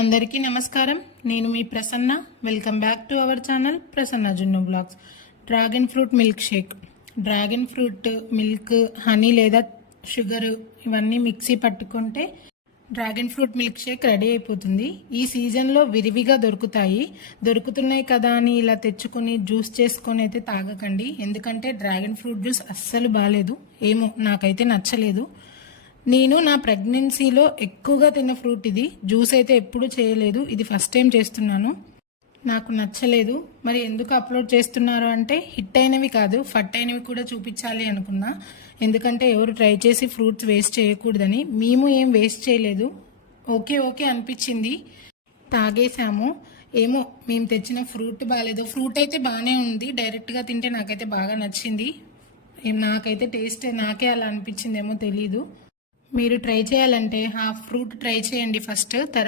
అందరికీ నమస్కారం. నేను మీ Prasanna. Welcome back to our channel Prasanna Junnu vlogs. Dragon fruit milk shake. Dragon fruit milk, honey లేదా షుగర్ ఇవన్నీ మిక్సీ పట్టుకుంటే dragon fruit milk shake ready అయిపోతుంది. ఈ సీజన్లో విరివిగా దొరుకుతున్నాయి కదా అని ఇలా తెచ్చుకొని జ్యూస్ చేసుకొని అయితే తాగకండి. ఎందుకంటే డ్రాగన్ ఫ్రూట్ జ్యూస్ అస్సలు బాగాలేదు, ఏమో నాకైతే నచ్చలేదు. నేను నా ప్రెగ్నెన్సీలో ఎక్కువగా తిన్న ఫ్రూట్ ఇది. జ్యూస్ అయితే ఎప్పుడు చేయలేదు, ఇది ఫస్ట్ టైం చేస్తున్నాను. నాకు నచ్చలేదు. మరి ఎందుకు అప్లోడ్ చేస్తున్నారు అంటే హిట్ అయినవి కాదు, ఫట్ అయినవి కూడా చూపించాలి అనుకున్నా. ఎందుకంటే ఎవరు ట్రై చేసి ఫ్రూట్స్ వేస్ట్ చేయకూడదని. మేము ఏం వేస్ట్ చేయలేదు, ఓకే అనిపించింది, తాగేసాము. ఏమో మేము తెచ్చిన ఫ్రూట్ బాగాలేదు. ఫ్రూట్ అయితే బాగానే ఉంది, డైరెక్ట్గా తింటే నాకైతే బాగా నచ్చింది. నాకైతే టేస్ట్ నాకే అలా అనిపించిందేమో తెలీదు. మీరు ట్రై చేయాలంటే హాఫ్ ఫ్రూట్ ట్రై చేయండి ఫస్ట్.